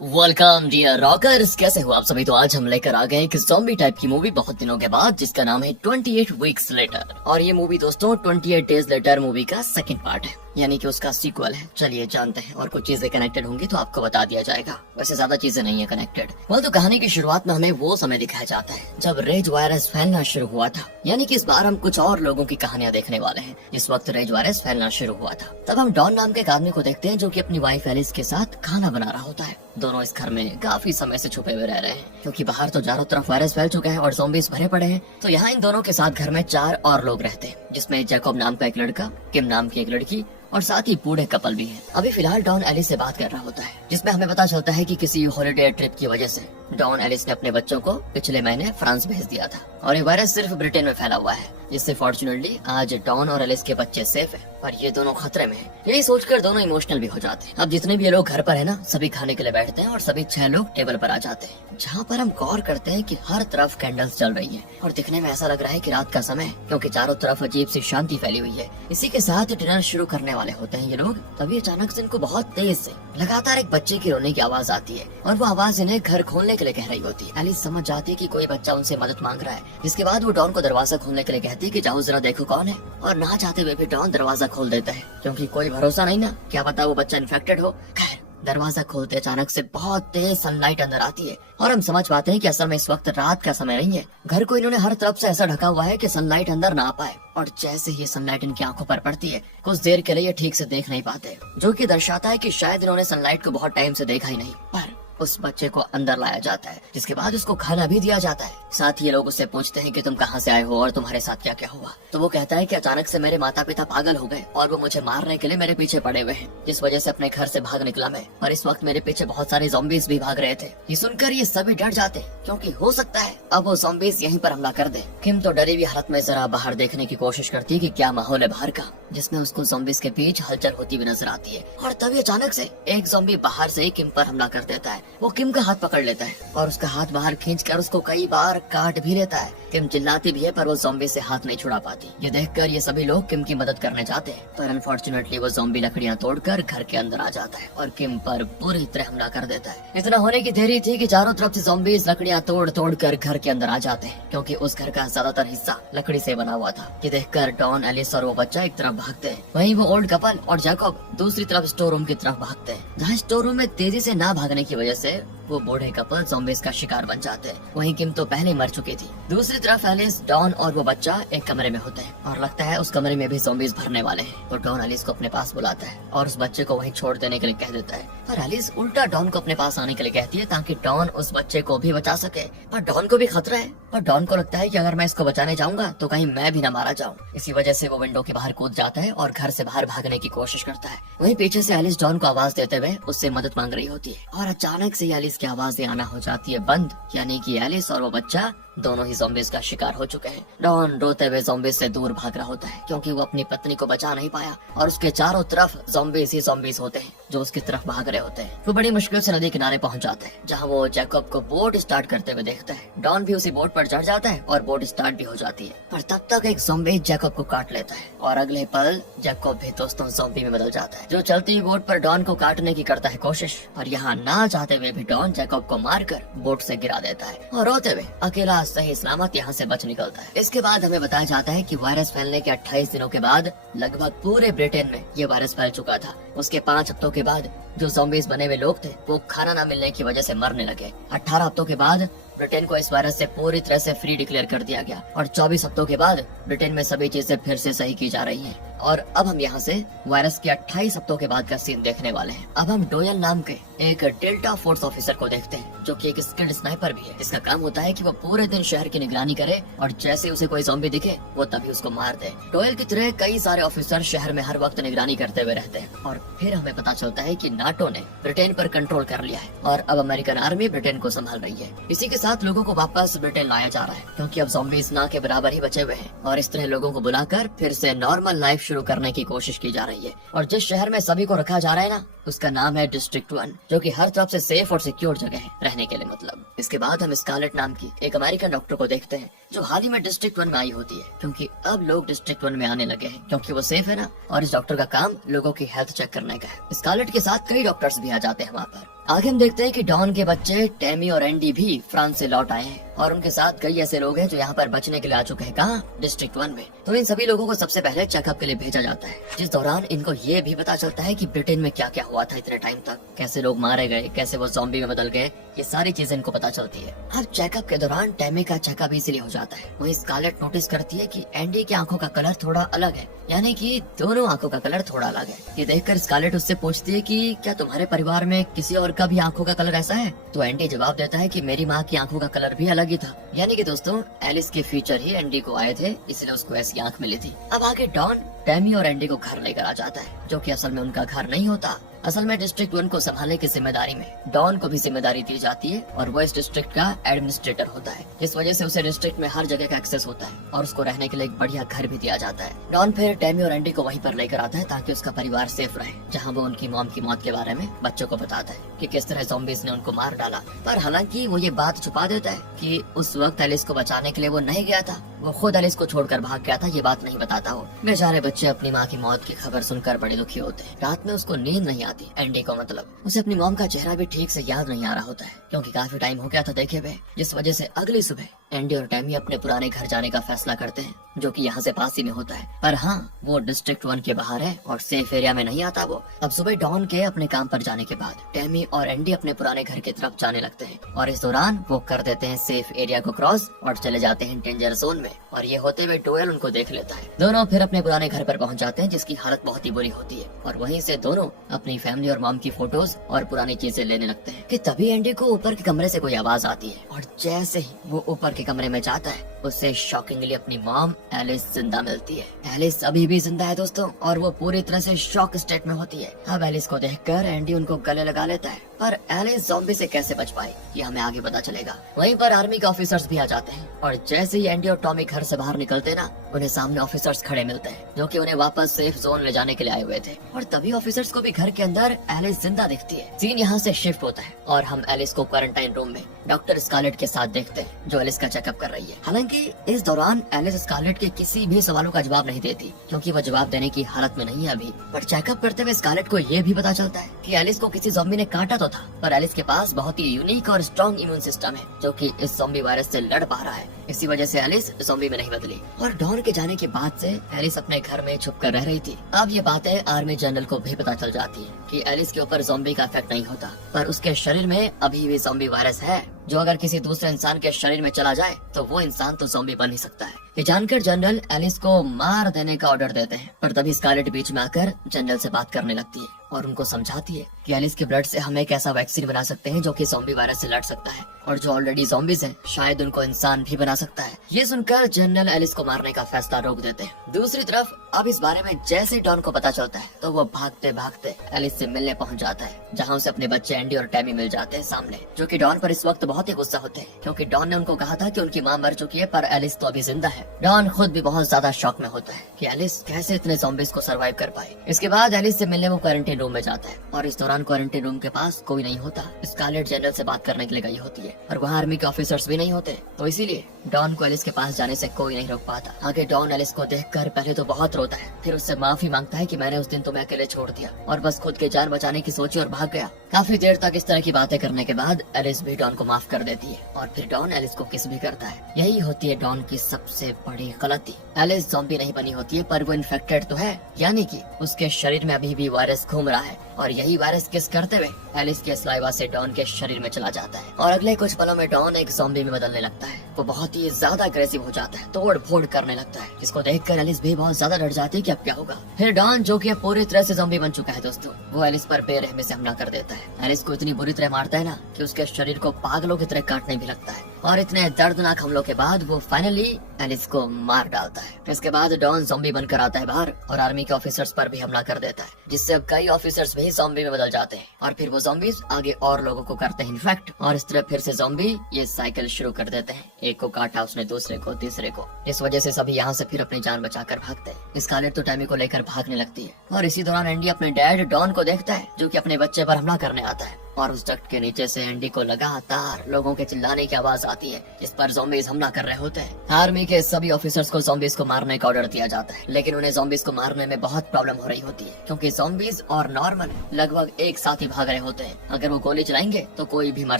Welcome dear rockers, कैसे हो आप सभी। तो आज हम लेकर आ गए एक ज़ॉम्बी टाइप की मूवी बहुत दिनों के बाद, जिसका नाम है 28 वीक्स लेटर। और ये मूवी दोस्तों 28 डेज लेटर मूवी का सेकंड पार्ट है, यानी कि उसका सीक्वल है। चलिए जानते हैं, और कुछ चीजें कनेक्टेड होंगी तो आपको बता दिया जाएगा। वैसे ज्यादा चीजें नहीं है कनेक्टेड। तो कहानी की शुरुआत में हमें वो समय दिखाया जाता है जब रेज वायरस फैलना शुरू हुआ था, यानी कि इस बार हम कुछ और लोगों की कहानियां देखने वाले हैं। इस वक्त रेज वायरस फैलना शुरू हुआ था, तब हम डॉन नाम के एक आदमी को देखते हैं जो कि अपनी वाइफ एलिस के साथ खाना बना रहा होता है। दोनों इस घर में काफी समय से छुपे हुए रह रहे हैं, क्योंकि बाहर तो चारों तरफ वायरस फैल चुका है और ज़ॉम्बीज़ भरे पड़े हैं। तो यहाँ इन दोनों के साथ घर में 4 और लोग रहते हैं, जिसमें जैकब नाम का एक लड़का, किम नाम की एक लड़की और साथ ही बूढ़े कपल भी है। अभी फिलहाल डॉन एलिस से बात कर रहा होता है, जिसमें हमें पता चलता है कि किसी हॉलिडे ट्रिप की वजह से डॉन एलिस ने अपने बच्चों को पिछले महीने फ्रांस भेज दिया था, और ये वायरस सिर्फ ब्रिटेन में फैला हुआ है, जिससे फॉर्चुनेटली आज डॉन और एलिस के बच्चे सेफ है, पर ये दोनों खतरे में हैं। यही सोचकर दोनों इमोशनल भी हो जाते हैं। अब जितने भी ये लोग घर पर है ना, सभी खाने के लिए बैठते हैं और सभी 6 लोग टेबल पर आ जाते हैं, जहाँ पर हम गौर करते हैं कि हर तरफ कैंडल्स जल रही है और दिखने में ऐसा लग रहा है कि रात का समय है, क्योंकि चारों तरफ अजीब सी शांति फैली हुई है। इसी के साथ डिनर शुरू करने वाले होते हैं ये लोग, तभी अचानक से इनको बहुत तेज से लगातार एक बच्चे की रोने की आवाज आती है, और वो आवाज इन्हें घर खोलने के लिए कह रही होती है। एलिस समझ जाती है कि कोई बच्चा उनसे मदद मांग रहा है, जिसके बाद वो डॉन को दरवाजा खोलने के लिए कहती है कि जाओ जरा देखो कौन है, और ना चाहते हुए भी डॉन दरवाजा खोल देता है, क्योंकि कोई भरोसा नहीं ना, क्या पता वो बच्चा इन्फेक्टेड हो। खैर दरवाजा खोलते अचानक से बहुत तेज सनलाइट अंदर आती है, और हम समझ पाते हैं कि असल में इस वक्त रात का समय नहीं है। घर को इन्होंने हर तरफ से ऐसा ढका हुआ है कि सनलाइट अंदर ना आ पाए, और जैसे ही सनलाइट इनकी आंखों पर पड़ती है, कुछ देर के लिए ठीक से देख नहीं पाते, जो कि दर्शाता है कि शायद इन्होंने सनलाइट को बहुत टाइम से देखा ही नहीं। पर उस बच्चे को अंदर लाया जाता है, जिसके बाद उसको खाना भी दिया जाता है। साथ ही ये लोग उससे पूछते हैं कि तुम कहाँ से आए हो और तुम्हारे साथ क्या क्या हुआ। तो वो कहता है कि अचानक से मेरे माता पिता पागल हो गए और वो मुझे मारने के लिए मेरे पीछे पड़े हुए हैं, जिस वजह से अपने घर से भाग निकला मैं, और इस वक्त मेरे पीछे बहुत सारे ज़ॉम्बीज़ भी भाग रहे थे। ये सुनकर ये सभी डर जाते हैं, क्योंकि हो सकता है अब वो ज़ॉम्बीज़ यहीं पर हमला कर दे। किम तो डरी हुई हालत में जरा बाहर देखने की कोशिश करती है कि क्या माहौल है बाहर का, जिसमें उसको ज़ॉम्बीज़ के बीच हलचल होती हुई नजर आती है। और तभी अचानक से एक ज़ॉम्बी बाहर से किम पर हमला कर देता है। वो किम का हाथ पकड़ लेता है और उसका हाथ बाहर खींचकर उसको कई बार काट भी लेता है। किम चिल्लाती भी है, पर वो ज़ॉम्बी से हाथ नहीं छुड़ा पाती। ये देखकर ये सभी लोग किम की मदद करने जाते हैं, पर अनफॉर्चुनेटली वो ज़ॉम्बी लकड़ियां तोड़कर घर के अंदर आ जाता है और किम पर बुरी तरह हमला कर देता है। इतना होने की देरी थी कि चारों तरफ से ज़ॉम्बीज़ लकड़ियां तोड़ कर घर के अंदर आ जाते हैं, क्योंकि उस घर का ज्यादातर हिस्सा लकड़ी से बना हुआ था। ये देखकर डॉन, एलिस और वो बच्चा एक तरफ भागते हैं, वहीं वो ओल्ड कपल और जैकब दूसरी तरफ स्टोर रूम की तरफ भागते हैं, जहाँ स्टोर रूम में तेजी से ना भागने की वजह से वो बूढ़े कपल ज़ॉम्बीज़ का शिकार बन जाते हैं। वहीं किम तो पहले मर चुकी थी। दूसरी तरफ एलिस, डॉन और वो बच्चा एक कमरे में होते हैं, और लगता है उस कमरे में भी ज़ॉम्बीज़ भरने वाले हैं। तो डॉन एलिस को अपने पास बुलाता है और उस बच्चे को वहीं छोड़ देने के लिए कह देता है, पर एलिस उल्टा डॉन को अपने पास आने के लिए कहती है, ताकि डॉन उस बच्चे को भी बचा सके। पर डॉन को भी खतरा है, पर डॉन को लगता है कि अगर मैं इसको बचाने जाऊंगा तो कहीं मैं भी न मारा जाऊं। इसी वजह से वो विंडो के बाहर कूद जाता है और घर से बाहर भागने की कोशिश करता है। वहीं पीछे से एलिस डॉन को आवाज देते हुए उससे मदद मांग रही होती है, और अचानक से एलिस की आवाजें आना हो जाती है बंद, यानी कि एलिस और वो बच्चा दोनों ही ज़ॉम्बीज़ का शिकार हो चुके हैं। डॉन रोते हुए ज़ॉम्बीज़ से दूर भाग रहा होता है, क्योंकि वो अपनी पत्नी को बचा नहीं पाया, और उसके चारों तरफ ज़ॉम्बीज़ ही ज़ॉम्बीज़ होते हैं जो उसकी तरफ भाग रहे होते हैं। वो बड़ी मुश्किल से नदी किनारे पहुंच जाता है, जहां वो जैकब को बोट स्टार्ट करते हुए देखता है। डॉन भी उसी बोट पर चढ़ जाता है और बोट स्टार्ट भी हो जाती है, पर तब तक एक ज़ॉम्बी जैकब को काट लेता है, और अगले पल जैकब भी दोस्तों ज़ॉम्बी में बदल जाता है, जो चलती हुई बोट पर डॉन को काटने की करता है कोशिश, और यहाँ ना चाहते हुए भी डॉन जैकब को मारकर बोट से गिरा देता है, और रोते हुए अकेला सही सलामत यहाँ से बच निकलता है। इसके बाद हमें बताया जाता है कि वायरस फैलने के 28 दिनों के बाद लगभग पूरे ब्रिटेन में ये वायरस फैल चुका था। उसके 5 हफ्तों के बाद जो ज़ॉम्बीज़ बने हुए लोग थे वो खाना न मिलने की वजह से मरने लगे। 18 हफ्तों के बाद ब्रिटेन को इस वायरस से पूरी तरह से फ्री डिक्लेयर कर दिया गया, और 24 हफ्तों के बाद ब्रिटेन में सभी चीजें फिर से सही की जा रही हैं। और अब हम यहाँ से वायरस के 28 हफ्तों के बाद का सीन देखने वाले हैं। अब हम डोयल नाम के एक डेल्टा फोर्स ऑफिसर को देखते हैं, जो कि एक स्किल्ड स्नाइपर भी है, जिसका काम होता है कि वो पूरे दिन शहर की निगरानी करे, और जैसे उसे कोई ज़ॉम्बी दिखे वो तभी उसको मार दे। डोयल की तरह कई सारे ऑफिसर शहर में हर वक्त निगरानी करते हुए रहते हैं, और फिर हमें पता चलता है कि नाटो ने ब्रिटेन पर कंट्रोल कर लिया है, और अब अमेरिकन आर्मी ब्रिटेन को संभाल रही है। इसी के साथ लोगों को वापस ब्रिटेन लाया जा रहा है, क्योंकि अब ज़ॉम्बीज़ ना के बराबर ही बचे हुए हैं, और इस तरह लोगों को बुलाकर फिर से नॉर्मल लाइफ शुरू करने की कोशिश की जा रही है। और जिस शहर में सभी को रखा जा रहा है ना, उसका नाम है डिस्ट्रिक्ट 1, जो कि हर तरफ से सेफ और सिक्योर जगह है रहने के लिए। मतलब इसके बाद हम स्कारलेट नाम की एक अमेरिकन डॉक्टर को देखते हैं जो हाल ही में डिस्ट्रिक्ट 1 में आई होती है, क्योंकि अब लोग डिस्ट्रिक्ट 1 में आने लगे हैं क्योंकि वो सेफ है ना, और इस डॉक्टर का काम लोगों की हेल्थ चेक करने का है। स्कारलेट के साथ कई डॉक्टर्स भी आ जाते हैं वहाँ पर। आगे हम देखते हैं कि डॉन के बच्चे टैमी और एंडी भी फ्रांस से लौट आए हैं और उनके साथ कई ऐसे लोग हैं जो यहाँ पर बचने के लिए आ चुके हैं। कहाँ? डिस्ट्रिक्ट 1 में। तो इन सभी लोगों को सबसे पहले चेकअप के लिए भेजा जाता है, जिस दौरान इनको ये भी पता चलता है कि ब्रिटेन में क्या क्या हुआ था इतने टाइम तक, कैसे लोग मारे गए, कैसे वो ज़ॉम्बी में बदल गए, ये सारी चीजें इनको पता चलती है। अब चेकअप के दौरान टैमी का चेकअप इसीलिए हो जाता है। वहीं स्कारलेट नोटिस करती है कि एंडी की आंखों का कलर थोड़ा अलग है, यानी कि दोनों आंखों का कलर थोड़ा अलग है। ये देखकर स्कारलेट उससे पूछती है कि क्या तुम्हारे परिवार में किसी और का भी आंखों का कलर ऐसा है? तो एंडी जवाब देता है कि मेरी माँ की आंखों का कलर भी अलग ही था। यानी कि दोस्तों एलिस के फ्यूचर ही एंडी को आए थे, इसलिए उसको ऐसी आंख मिली थी। अब आगे डॉन टैमी और एंडी को घर लेकर आ जाता है, जो कि असल में उनका घर नहीं होता। असल में डिस्ट्रिक्ट 1 को संभालने की जिम्मेदारी में डॉन को भी जिम्मेदारी दी जाती है और वो इस डिस्ट्रिक्ट का एडमिनिस्ट्रेटर होता है। इस वजह से उसे डिस्ट्रिक्ट में हर जगह का एक्सेस होता है और उसको रहने के लिए एक बढ़िया घर भी दिया जाता है। डॉन फिर टैमी और एंडी को वहीं पर लेकर आता है ताकि उसका परिवार सेफ रहे, जहाँ वो उनकी मॉम की मौत के बारे में बच्चों को बताता है कि किस तरह ज़ॉम्बीज़ ने उनको मार डाला। पर हालांकि वो ये बात छुपा देता है कि उस वक्त एलिस को बचाने के लिए वो नहीं गया था, वो खुद एलिस को छोड़कर भाग गया था, ये बात नहीं बताता हो। बेचारे बच्चे अपनी माँ की मौत की खबर सुनकर बड़े दुखी होते हैं। रात में उसको नींद नहीं आती, एंडी को मतलब उसे अपनी मॉम का चेहरा भी ठीक से याद नहीं आ रहा होता है, क्योंकि काफी टाइम हो गया था देखे हुए, जिस वजह से अगली सुबह एंडी और टैमी अपने पुराने घर जाने का फैसला करते हैं, जो कि यहाँ से पास ही में होता है। पर हाँ, वो डिस्ट्रिक्ट 1 के बाहर है और सेफ एरिया में नहीं आता वो। अब सुबह डॉन के अपने काम पर जाने के बाद टैमी और एंडी अपने पुराने घर की तरफ जाने लगते हैं और इस दौरान वो कर देते हैं सेफ एरिया को क्रॉस और चले जाते हैं डेंजर जोन में, और ये होते हुए डोएल उनको देख लेता है। दोनों फिर अपने पुराने घर पर पहुँच जाते हैं, जिसकी हालत बहुत ही बुरी होती है, और वहीं से दोनों अपनी फैमिली और मॉम की फोटोज और पुरानी चीजें लेने लगते हैं कि तभी एंडी को ऊपर के कमरे से कोई आवाज आती है, और जैसे ही वो ऊपर के कमरे में जाता है उसे शॉकिंगली अपनी मॉम एलिस जिंदा मिलती है। एलिस अभी भी जिंदा है दोस्तों, और वो पूरी तरह से शॉक स्टेट में होती है। अब एलिस को देखकर एंडी उनको गले लगा लेता है, पर एलिस ज़ॉम्बी से कैसे बच पाई ये हमें आगे पता चलेगा। वहीं पर आर्मी के ऑफिसर्स भी आ जाते हैं, और जैसे ही एंडी और टॉमी घर से बाहर निकलते ना, उन्हें सामने ऑफिसर्स खड़े मिलते हैं, जो कि उन्हें वापस सेफ जोन ले जाने के लिए आए हुए थे। और तभी ऑफिसर्स को भी घर के अंदर एलिस जिंदा दिखती है। सीन यहाँ से शिफ्ट होता है और हम एलिस को क्वारंटाइन रूम में डॉक्टर स्कारलेट के साथ देखते हैं, जो एलिस का चेकअप कर रही है। हालांकि इस दौरान एलिस स्कारलेट के किसी भी सवालों का जवाब नहीं देती, क्योंकि वो जवाब देने की हालत में नहीं है अभी। पर चेकअप करते हुए स्कारलेट को ये भी पता चलता है कि एलिस को किसी ज़ॉम्बी ने काटा तो था, पर एलिस के पास बहुत ही यूनिक और स्ट्रॉन्ग इम्यून सिस्टम है, जो कि इस ज़ॉम्बी वायरस से लड़ पा रहा है। इसी वजह से एलिस ज़ॉम्बी में नहीं बदली, और डॉन के जाने के बाद से एलिस अपने घर में छुप कर रह रही थी। अब ये बातें आर्मी जनरल को भी पता चल जाती है कि एलिस के ऊपर ज़ॉम्बी का इफेक्ट नहीं होता, पर उसके शरीर में अभी भी ज़ॉम्बी वायरस है, जो अगर किसी दूसरे इंसान के शरीर में चला जाए तो वो इंसान तो ज़ॉम्बी बन ही सकता है। ये जानकर जनरल एलिस को मार देने का ऑर्डर देते हैं, पर तभी स्कारलेट बीच में आकर जनरल से बात करने लगती है और उनको समझाती है कि एलिस के ब्लड से हम एक ऐसा वैक्सीन बना सकते हैं जो कि ज़ॉम्बी वायरस से लड़ सकता है, और जो ऑलरेडी ज़ॉम्बीज हैं शायद उनको इंसान भी बना सकता है। ये सुनकर जनरल एलिस को मारने का फैसला रोक देते हैं। दूसरी तरफ अब इस बारे में जैसे डॉन को पता चलता है तो वो भागते भागते एलिस से मिलने पहुंच जाता है, जहां उसे अपने बच्चे एंडी और टैमी मिल जाते हैं सामने, जो कि डॉन पर इस वक्त बहुत ही गुस्सा होते हैं, क्योंकि डॉन ने उनको कहा था कि उनकी माँ मर चुकी है पर एलिस तो अभी जिंदा है। डॉन खुद भी बहुत ज्यादा शॉक में होता है कि एलिस कैसे इतने ज़ॉम्बीज को सरवाइव कर पाए। इसके बाद एलिस से मिलने वो क्वारंटाइन रूम में जाता है, और इस दौरान क्वारंटाइन रूम के पास कोई नहीं होता। स्कारलेट जनरल से बात करने के लिए गई होती है, और वहाँ आर्मी के ऑफिसर्स भी नहीं होते, तो इसीलिए डॉन को एलिस के पास जाने से कोई नहीं रोक पाता। आगे डॉन एलिस को देखकर पहले तो बहुत रोता है, फिर उससे माफी मांगता है कि मैंने उस दिन तुम्हें अकेले छोड़ दिया और बस खुद की जान बचाने की सोची और भाग गया। काफी देर तक इस तरह की बातें करने के बाद एलिस भी डॉन को माफ कर देती है, और फिर डॉन एलिस को किस भी करता है। यही होती है डॉन की सबसे बड़ी गलती। एलिस ज़ॉम्बी नहीं बनी होती है, पर वो इन्फेक्टेड तो है, यानी कि उसके शरीर में अभी भी वायरस घूम रहा है, और यही वायरस किस करते हुए एलिस के सलाइवा से डॉन के शरीर में चला जाता है, और अगले कुछ पलों में डॉन एक ज़ॉम्बी में बदलने लगता है। वो बहुत ही ज्यादा अग्रेसिव हो जाता है, तोड़ फोड़ करने लगता है, जिसको देखकर एलिस भी बहुत ज्यादा डर जाती है कि अब क्या होगा। फिर डॉन, जो कि अब पूरी तरह से ज़ॉम्बी बन चुका है दोस्तों, वो एलिस पर बेरहमी से हमला कर देता है। एलिस को इतनी बुरी तरह मारता है ना कि उसके शरीर को पागलों की तरह काटने भी लगता है, और इतने दर्दनाक हमलों के बाद वो फाइनली एलिस को मार डालता है। इसके बाद डॉन ज़ॉम्बी बनकर आता है बाहर और आर्मी के ऑफिसर्स पर भी हमला कर देता है, जिससे अब कई ऑफिसर्स भी ज़ॉम्बी में बदल जाते हैं और फिर वो ज़ॉम्बीज आगे और लोगों को करते हैं इन्फेक्ट। और इस तरह फिर से ज़ॉम्बी ये साइकिल शुरू कर देते हैं, एक को काटा उसने दूसरे को तीसरे को। इस वजह से सभी यहाँ से फिर अपनी जान बचाकर भागते हैं। स्कारलेट तो टैमी को लेकर भागने लगती है और इसी दौरान एंडी अपने डैड डॉन को देखता है जो कि अपने बच्चे पर हमला करने आता है और उस डक्ट के नीचे से एंडी को लगातार लोगों के चिल्लाने की आवाज आती है जिस पर ज़ॉम्बीज हमला कर रहे होते हैं। आर्मी के सभी ऑफिसर्स को ज़ॉम्बीज को मारने का ऑर्डर दिया जाता है, लेकिन उन्हें ज़ॉम्बीज को मारने में बहुत प्रॉब्लम हो रही होती है क्योंकि ज़ॉम्बीज और नॉर्मल लगभग एक साथ ही भाग रहे होते हैं। अगर वो गोली चलाएंगे तो कोई भी मर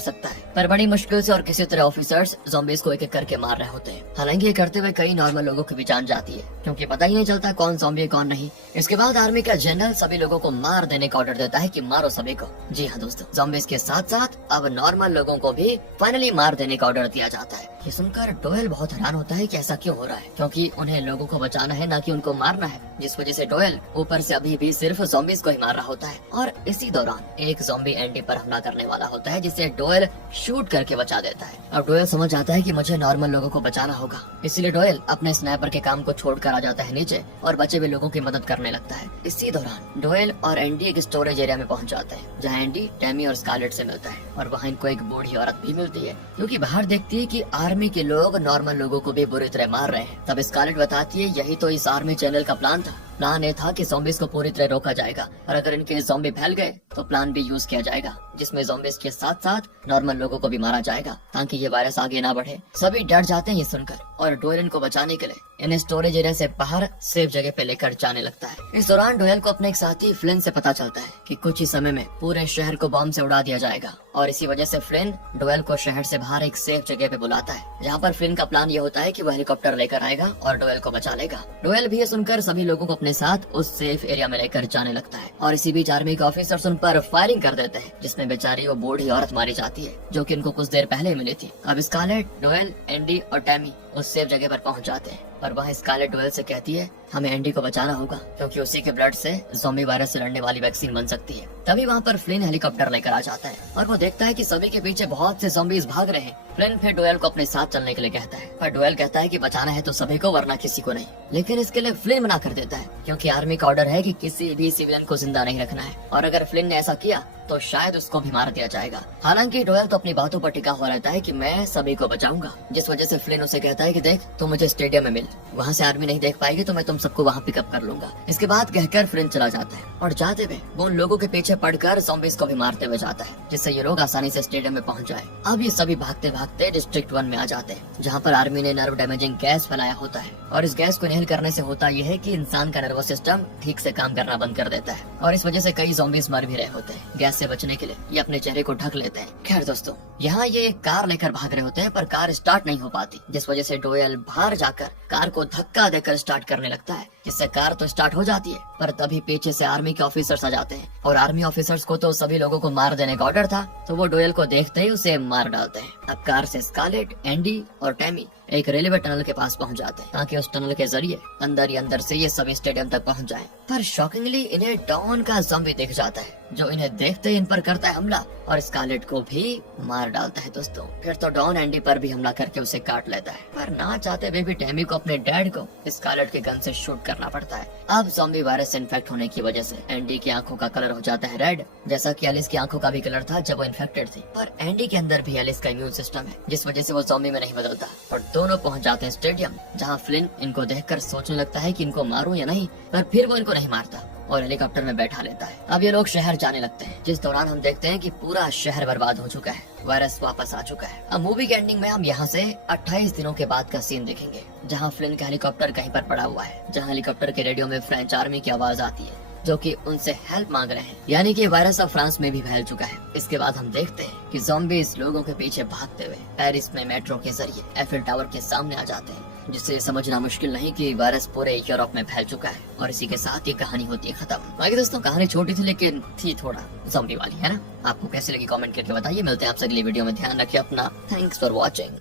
सकता है, पर बड़ी मुश्किल से और किसी तरह ऑफिसर्स ज़ॉम्बीज को एक एक करके मार रहे होते हैं। हालांकि ये करते हुए कई नॉर्मल लोगों की भी जान जाती है क्योंकि पता ही नहीं चलता कौन ज़ॉम्बी है कौन नहीं। इसके बाद आर्मी का जनरल सभी लोगों को मार देने का ऑर्डर देता है कि मारो सभी को। जी हाँ दोस्तों, ज़ॉम्बीज के साथ साथ अब नॉर्मल लोगों को भी फाइनली मार देने का ऑर्डर दिया जाता है। ये सुनकर डोयल बहुत हैरान होता है कि ऐसा क्यों हो रहा है, क्योंकि उन्हें लोगों को बचाना है ना कि उनको मारना है, जिस वजह से डोयल ऊपर से अभी भी सिर्फ ज़ॉम्बीज को ही मार रहा होता है। और इसी दौरान एक ज़ॉम्बी एंडी पर हमला करने वाला होता है जिसे डोयल शूट करके बचा देता है। अब डोयल समझ आता है कि मुझे नॉर्मल लोगों को बचाना होगा, इसलिए डोयल अपने स्नाइपर के काम को छोड़कर आ जाता है नीचे और बचे हुए लोगों की मदद करने लगता है। इसी दौरान डोयल और एंडी एक स्टोरेज एरिया में पहुंच जाते हैं जहां एंडी टैमी और स्कारलेट से मिलता है और वहां इनको एक बूढ़ी औरत भी मिलती है जो कि बाहर देखती है कि आर्मी के लोग नॉर्मल लोगों को भी बुरी तरह मार रहे हैं। तब स्कारलेट बताती है यही तो इस आर्मी चैनल का प्लान था। प्लान ये था कि ज़ॉम्बीज को पूरी तरह रोका जाएगा और अगर इनके ज़ॉम्बी फैल गए तो प्लान भी यूज किया जाएगा जिसमें ज़ॉम्बीज के साथ साथ नॉर्मल लोगों को भी मारा जाएगा ताकि ये वायरस आगे ना बढ़े। सभी डर जाते हैं ये सुनकर और डोयल को बचाने के लिए इन्हें स्टोरेज एरिया से बाहर सेफ जगह पे लेकर जाने लगता है। इस दौरान डोयल को अपने एक साथी फ्लिन से पता चलता है कि कुछ ही समय में पूरे शहर को बम से उड़ा दिया जाएगा और इसी वजह से फ्लिन डोयल को शहर से बाहर एक सेफ जगह पे बुलाता है जहाँ पर फ्लिन का प्लान ये होता है कि वो हेलीकॉप्टर लेकर आएगा और डोयल को बचा लेगा। डोयल भी ये सुनकर सभी लोगों को अपने साथ उस सेफ एरिया में लेकर जाने लगता है और इसी बीच आर्मी के ऑफिसर्स उन पर फायरिंग कर देते हैं जिसमें बेचारी वो बूढ़ी औरत मारी जाती है जो कि इनको कुछ देर पहले मिली थी। अब स्कारलेट, डोयल, एंडी और टैमी उस सेफ जगह पर पहुंच जाते हैं और वहाँ स्कारलेट डोयल से कहती है हमें एंडी को बचाना होगा क्योंकि उसी के ब्लड से ज़ॉम्बी वायरस से लड़ने वाली वैक्सीन बन सकती है। तभी वहाँ पर फ्लिन हेलीकॉप्टर लेकर आ जाता है और वो देखता है कि सभी के पीछे बहुत से ज़ॉम्बीज भाग रहे हैं। फ्लिन फिर डोयल को अपने साथ चलने के लिए कहता है पर डोयल कहता है कि बचाना है तो सभी को वरना किसी को नहीं, लेकिन इसके लिए फ्लिन मना कर देता है क्योंकि आर्मी का ऑर्डर है कि किसी भी सिविलियन को जिंदा नहीं रखना है और अगर फ्लिन ने ऐसा किया तो शायद उसको भी मार दिया जाएगा। हालांकि डोयल तो अपनी बातों पर टिका हुआ रहता है कि मैं सभी को बचाऊंगा, जिस वजह से फ्लिन उसे कहता है कि देख तू मुझे स्टेडियम में मिल, वहाँ से आर्मी नहीं देख पाएगी तो मैं तुम सबको वहाँ पिकअप कर लूंगा। इसके बाद कहकर फ्लिन चला जाता है और जाते हुए वो उन लोगों के पीछे पड़कर ज़ॉम्बीज को भी मारते हुए जाता है जिससे ये लोग आसानी से स्टेडियम में पहुँच जाए। अब ये सभी भागते भागते डिस्ट्रिक्ट 1 में आ जाते हैं जहाँ पर आर्मी ने नर्व डैमेजिंग गैस फैलाया होता है और इस गैस को इनहेल करने से होता यह है कि इंसान का नर्वस सिस्टम ठीक से काम करना बंद कर देता है और इस वजह से कई ज़ॉम्बीज मर भी रहे होते हैं। गैस से बचने के लिए ये अपने चेहरे को ढक लेते हैं। खैर दोस्तों, यहाँ ये एक कार लेकर भाग रहे होते हैं पर कार स्टार्ट नहीं हो पाती जिस वजह से डोयल बाहर जाकर कार को धक्का देकर स्टार्ट करने लगता है जिससे कार तो स्टार्ट हो जाती है पर तभी पीछे से आर्मी के ऑफिसर्स आ जाते हैं और आर्मी ऑफिसर्स को तो सभी लोगों को मार देने का ऑर्डर था तो वो डोयल को देखते ही उसे मार डालते हैं। अब कार से स्कारलेट, एंडी और टैमी एक रेलवे टनल के पास पहुंच जाते हैं ताकि उस टनल के जरिए अंदर ही अंदर से ये सभी स्टेडियम तक पहुंच जाएं। पर शॉकिंगली इन्हें डॉन का ज़ॉम्बी दिख जाता है जो इन्हें देखते ही इन पर करता है हमला और स्कारलेट को भी मार डालता है। दोस्तों फिर तो डॉन एंडी पर भी हमला करके उसे काट लेता है पर ना चाहते हुए भी टैमी को अपने डैड को स्कारलेट के गन से शूट करना पड़ता है। अब ज़ॉम्बी वायरस से इन्फेक्ट होने की वजह से एंडी की आंखों का कलर हो जाता है रेड, जैसा कि एलिस की आंखों का भी कलर था जब वो इन्फेक्टेड थी। पर एंडी के अंदर भी एलिस का इम्यून सिस्टम है जिस वजह से वो ज़ॉम्बी में नहीं बदलता और दोनों पहुंच जाते हैं स्टेडियम जहां फ्लिन इनको देखकर सोचने लगता है कि इनको मारूं या नहीं, पर फिर वो इनको नहीं मारता और हेलीकॉप्टर में बैठा लेता है। अब ये लोग शहर जाने लगते हैं जिस दौरान हम देखते हैं कि पूरा शहर बर्बाद हो चुका है, वायरस वापस आ चुका है। अब मूवी के एंडिंग में हम यहाँ से 28 दिनों के बाद का सीन देखेंगे जहाँ फ्लिन का हेलीकॉप्टर कहीं पर पड़ा हुआ है, जहाँ हेलीकॉप्टर के रेडियो में फ्रेंच आर्मी की आवाज आती है जो कि उनसे हेल्प मांग रहे हैं, यानी कि वायरस अब फ्रांस में भी फैल चुका है। इसके बाद हम देखते हैं कि ज़ॉम्बीज लोगों के पीछे भागते हुए पेरिस में मेट्रो के जरिए एफिल टावर के सामने आ जाते हैं, जिससे समझना मुश्किल नहीं कि वायरस पूरे यूरोप में फैल चुका है। और इसी के साथ ये कहानी होती है खत्म। बाकी दोस्तों कहानी छोटी थी लेकिन थी थोड़ा ज़ॉम्बी वाली, है ना? आपको कैसी लगी कमेंट करके बताइए। मिलते हैं आपसे अगली वीडियो में। ध्यान रखिए अपना। Thanks for watching.